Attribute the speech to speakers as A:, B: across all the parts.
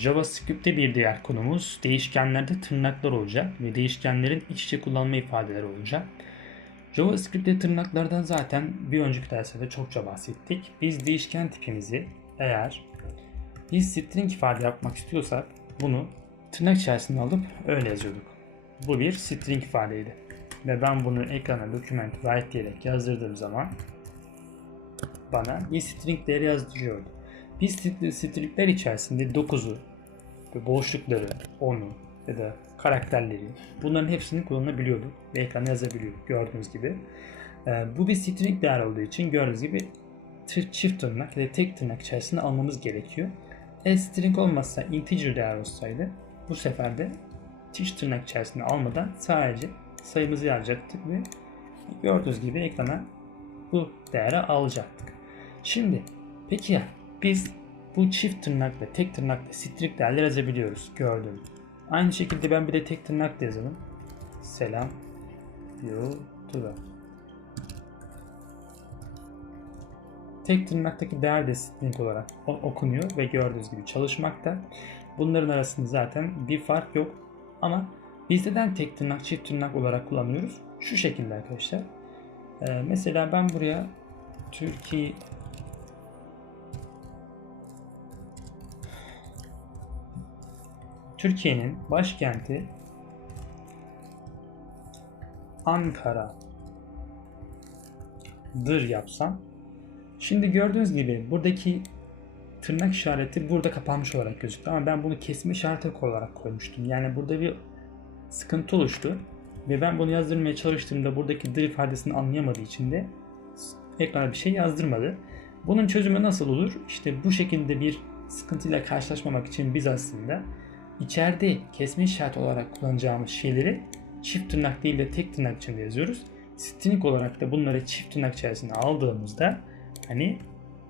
A: JavaScript'te bir diğer konumuz değişkenlerde tırnaklar olacak ve değişkenlerin iç içe kullanma ifadeleri olacak. JavaScript'te tırnaklardan zaten bir önceki derste de çokça bahsettik. Biz değişken tipimizi eğer bir string ifade yapmak istiyorsak bunu tırnak içerisinde alıp öyle yazıyorduk. Bu bir string ifadeydi. Ve ben bunu ekrana document write diyerek yazdırdığım zaman bana bir string değeri yazdırıyordu. Biz stringler içerisinde 9'u, ve boşlukları, 10'u ya da karakterleri bunların hepsini kullanabiliyorduk ve ekrana yazabiliyorduk gördüğünüz gibi. Ee, bu bir string değer olduğu için gördüğünüz gibi çift tırnak ya da tek tırnak içerisinde almamız gerekiyor. E string olmazsa integer değer olsaydı bu sefer de çift tırnak içerisinde almadan sadece sayımızı yazacaktık ve gördüğünüz gibi ekrana bu değeri alacaktık. Şimdi peki ya biz bu çift tırnakla tek tırnakla string değerler yazabiliyoruz gördüğüm. Aynı şekilde ben bir de tek tırnakla yazalım. Selam YouTube. Tek tırnaktaki değer de string olarak okunuyor ve gördüğünüz gibi çalışmakta. Bunların arasında zaten bir fark yok. Ama biz neden tek tırnak çift tırnak olarak kullanıyoruz? Şu şekilde arkadaşlar. Ee, mesela ben buraya Türkiye Türkiye'nin başkenti Ankara dır yapsam şimdi gördüğünüz gibi buradaki tırnak işareti burada kapanmış olarak gözüktü ama ben bunu kesme işareti olarak koymuştum. Yani burada bir sıkıntı oluştu ve ben bunu yazdırmaya çalıştığımda buradaki dır ifadesini anlayamadığı için de ekrana bir şey yazdırmadı. Bunun çözümü nasıl olur? İşte bu şekilde bir sıkıntıyla karşılaşmamak için biz aslında içeride kesme işareti olarak kullanacağımız şeyleri çift tırnak değil de tek tırnak içinde yazıyoruz. String olarak da bunları çift tırnak içerisinde aldığımızda hani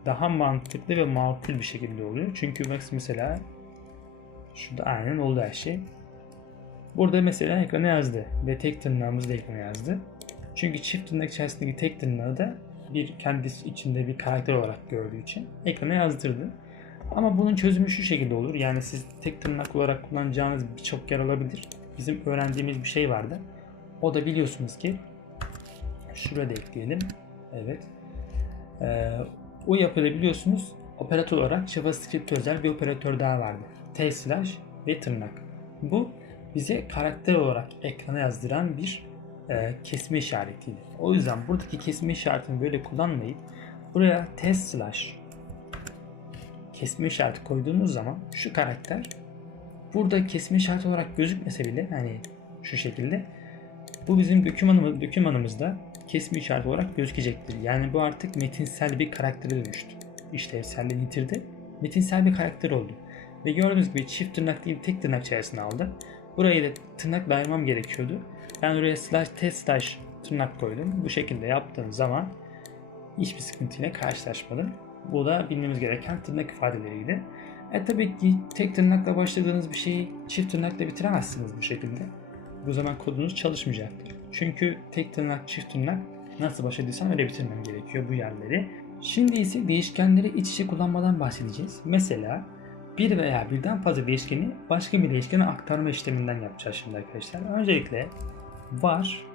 A: daha mantıklı ve makul bir şekilde oluyor. Çünkü mesela şurada aynen oldu her şey. Burada mesela ekrana yazdı ve tek tırnağımız da ekrana yazdı. Çünkü çift tırnak içerisindeki tek tırnağı da bir kendisi içinde bir karakter olarak gördüğü için ekrana yazdırdı. Ama bunun çözümü şu şekilde olur. Yani siz tek tırnak olarak kullanacağınız birçok yer olabilir. Bizim öğrendiğimiz bir şey vardı. O da biliyorsunuz ki şurada ekleyelim. Evet. Ee, o yapıda biliyorsunuz operatör olarak JavaScript özel bir operatör daha vardı. T slash ve tırnak. Bu bize karakter olarak ekrana yazdıran bir e, kesme işaretiydi. O yüzden buradaki kesme işaretini böyle kullanmayıp buraya T slash kesme işareti koyduğumuz zaman şu karakter burada kesme işareti olarak gözükmese bile hani şu şekilde bu bizim dokümanımız, dokümanımızda kesme işareti olarak gözükecektir. Yani bu artık metinsel bir karaktere dönüştü. İşlevselliğini yitirdi. Metinsel bir karakter oldu. Ve gördüğünüz gibi çift tırnak değil tek tırnak içerisine aldı. Burayı da tırnakla ayırmam gerekiyordu. Ben oraya slash test slash tırnak koydum. Bu şekilde yaptığım zaman hiçbir sıkıntıyla karşılaşmadım. Bu da bilmemiz gereken tırnak ifadeleriydi. E tabii ki tek tırnakla başladığınız bir şeyi çift tırnakla bitiremezsiniz bu şekilde. Bu zaman kodunuz çalışmayacaktır. Çünkü tek tırnak çift tırnak nasıl başladıysan öyle bitirmem gerekiyor bu yerleri. Şimdi ise değişkenleri iç içe kullanmadan bahsedeceğiz. Mesela bir veya birden fazla değişkeni başka bir değişkene aktarma işleminden yapacağız şimdi arkadaşlar. Öncelikle var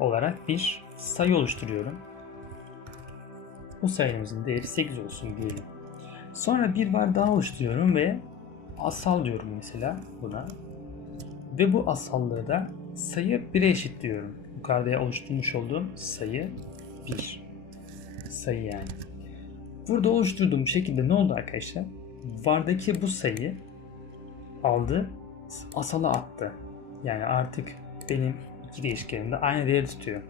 A: olarak bir sayı oluşturuyorum. Bu sayımızın değeri 8 olsun diyelim. Sonra bir var daha oluşturuyorum ve asal diyorum mesela buna. Ve bu asallığı da sayı 1'e eşit diyorum. Yukarıda oluşturmuş olduğum sayı 1. Sayı yani. Burada oluşturduğum şekilde ne oldu arkadaşlar? Vardaki bu sayı aldı, asala attı. Yani artık benim iki değişkenimde aynı değeri tutuyor.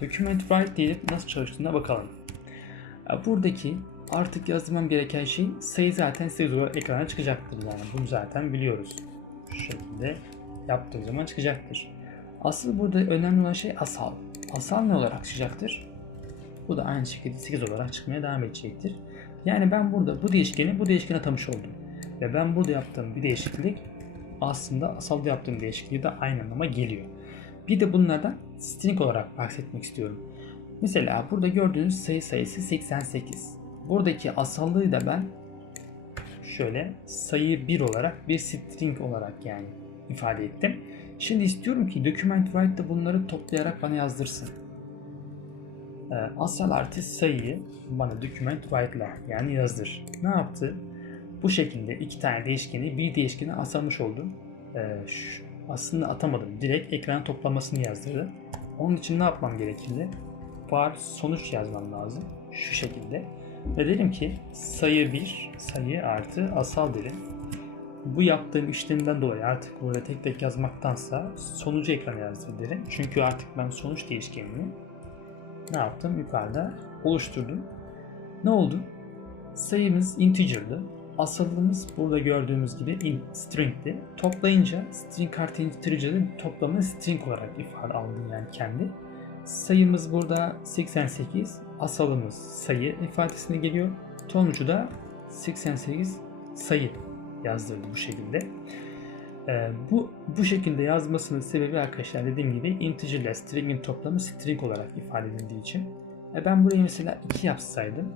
A: Document write diyelim nasıl çalıştığına bakalım. Buradaki artık yazdırmam gereken şey sayı zaten sayı olarak ekrana çıkacaktır. Yani bunu zaten biliyoruz. Şu şekilde yaptığım zaman çıkacaktır. Asıl burada önemli olan şey asal. Asal ne olarak çıkacaktır? Bu da aynı şekilde 8 olarak çıkmaya devam edecektir. Yani ben burada bu değişkeni bu değişkene atamış oldum. Ve ben burada yaptığım bir değişiklik aslında asalda yaptığım değişikliği de aynı anlama geliyor. Bir de bunlardan string olarak bahsetmek istiyorum. Mesela burada gördüğünüz sayı sayısı 88. Buradaki asallığı da ben şöyle sayı 1 olarak bir string olarak yani ifade ettim. Şimdi istiyorum ki document write'da bunları toplayarak bana yazdırsın. Ee, asal artı sayıyı bana document write'la yani yazdır. Ne yaptı? Bu şekilde iki tane değişkeni bir değişkene asamış oldum. Ee, aslında atamadım. Direkt ekrana toplamasını yazdırdı. Onun için ne yapmam gerekirdi? Var sonuç yazmam lazım. Şu şekilde. Ve dedim ki sayı 1 sayı artı asal derim. Bu yaptığım işlemden dolayı artık burada tek tek yazmaktansa sonucu ekrana yazdır derim. Çünkü artık ben sonuç değişkenini ne yaptım? Yukarıda oluşturdum. Ne oldu? Sayımız integer'dı. Asalımız burada gördüğümüz gibi in, string'ti. Toplayınca string artı integer'ın toplamını string olarak ifade aldım yani kendi. Sayımız burada 88, asalımız sayı ifadesine geliyor. Sonucu da 88 sayı yazdırdı bu şekilde. Ee, bu bu şekilde yazmasının sebebi arkadaşlar dediğim gibi integer ile string'in toplamı string olarak ifade edildiği için. E ben burayı mesela 2 yapsaydım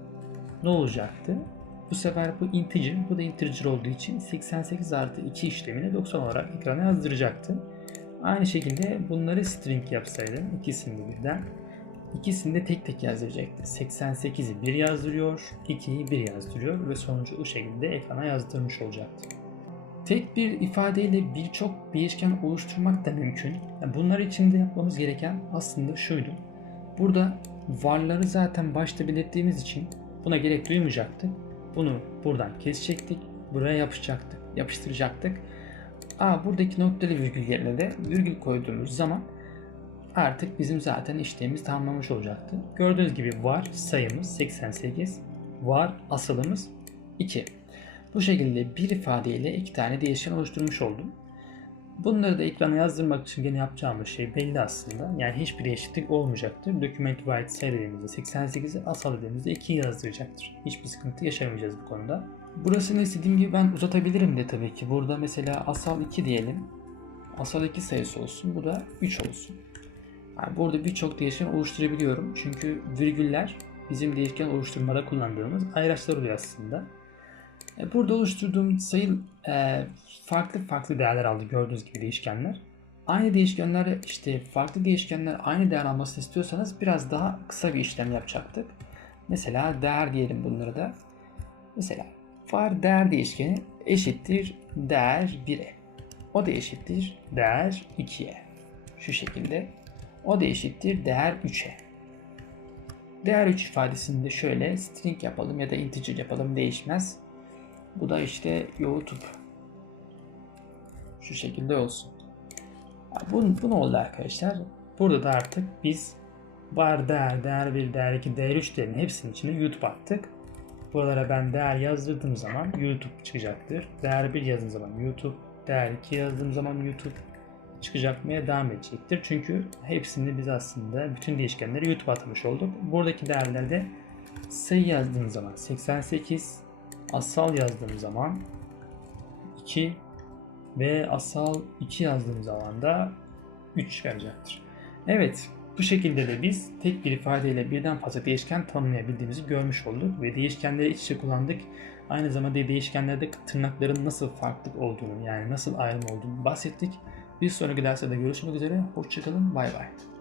A: ne olacaktı? Bu sefer bu integer, bu da integer olduğu için 88 artı 2 işlemini 90 olarak ekrana yazdıracaktı. Aynı şekilde bunları string yapsaydım ikisini de birden ikisini de tek tek yazdıracaktı. 88'i 1 yazdırıyor, 2'yi 1 yazdırıyor ve sonucu o şekilde ekrana yazdırmış olacaktı. Tek bir ifadeyle birçok değişken oluşturmak da mümkün. Yani bunlar için de yapmamız gereken aslında şuydu. Burada varları zaten başta belirttiğimiz için buna gerek duymayacaktık. Bunu buradan kesecektik, buraya yapışacaktık, yapıştıracaktık. Aa, buradaki noktalı virgül yerine de virgül koyduğumuz zaman artık bizim zaten işlemimiz tamamlamış olacaktı. Gördüğünüz gibi var sayımız 88, var asılımız 2. Bu şekilde bir ifadeyle iki tane değişken oluşturmuş oldum. Bunları da ekrana yazdırmak için gene yapacağımız şey belli aslında. Yani hiçbir değişiklik olmayacaktır. Document write say dediğimizde 88'i asal dediğimizde 2'yi yazdıracaktır. Hiçbir sıkıntı yaşamayacağız bu konuda. Burasını istediğim gibi ben uzatabilirim de tabii ki. Burada mesela asal 2 diyelim. Asal 2 sayısı olsun. Bu da 3 olsun. Yani burada birçok değişken oluşturabiliyorum. Çünkü virgüller bizim değişken oluşturmada kullandığımız ayraçlar oluyor aslında. E, Burada oluşturduğum sayı e, farklı farklı değerler aldı gördüğünüz gibi değişkenler. Aynı değişkenler işte farklı değişkenler aynı değer almasını istiyorsanız biraz daha kısa bir işlem yapacaktık. Mesela değer diyelim bunları da. Mesela var değer değişkeni eşittir değer 1'e. O da eşittir değer 2'ye. Şu şekilde. O da eşittir değer 3'e. Değer 3 ifadesini de şöyle string yapalım ya da integer yapalım değişmez. Bu da işte YouTube. Şu şekilde olsun. Bu, bu ne oldu arkadaşlar? Burada da artık biz var değer, değer 1, değer 2, değer 3 değerin hepsinin içine YouTube attık. Buralara ben değer yazdırdığım zaman YouTube çıkacaktır. Değer 1 yazdığım zaman YouTube, değer 2 yazdığım zaman YouTube çıkacakmaya devam edecektir. Çünkü hepsini biz aslında bütün değişkenleri YouTube atamış olduk. Buradaki değerlerde sayı yazdığım zaman 88, asal yazdığım zaman 2 ve asal 2 yazdığım zaman da 3 çıkaracaktır. Evet bu şekilde de biz tek bir ifadeyle birden fazla değişken tanımlayabildiğimizi görmüş olduk ve değişkenleri iç içe kullandık. Aynı zamanda değişkenlerde tırnakların nasıl farklı olduğunu yani nasıl ayrım olduğunu bahsettik. Bir sonraki derste de görüşmek üzere. Hoşçakalın. Bay bay.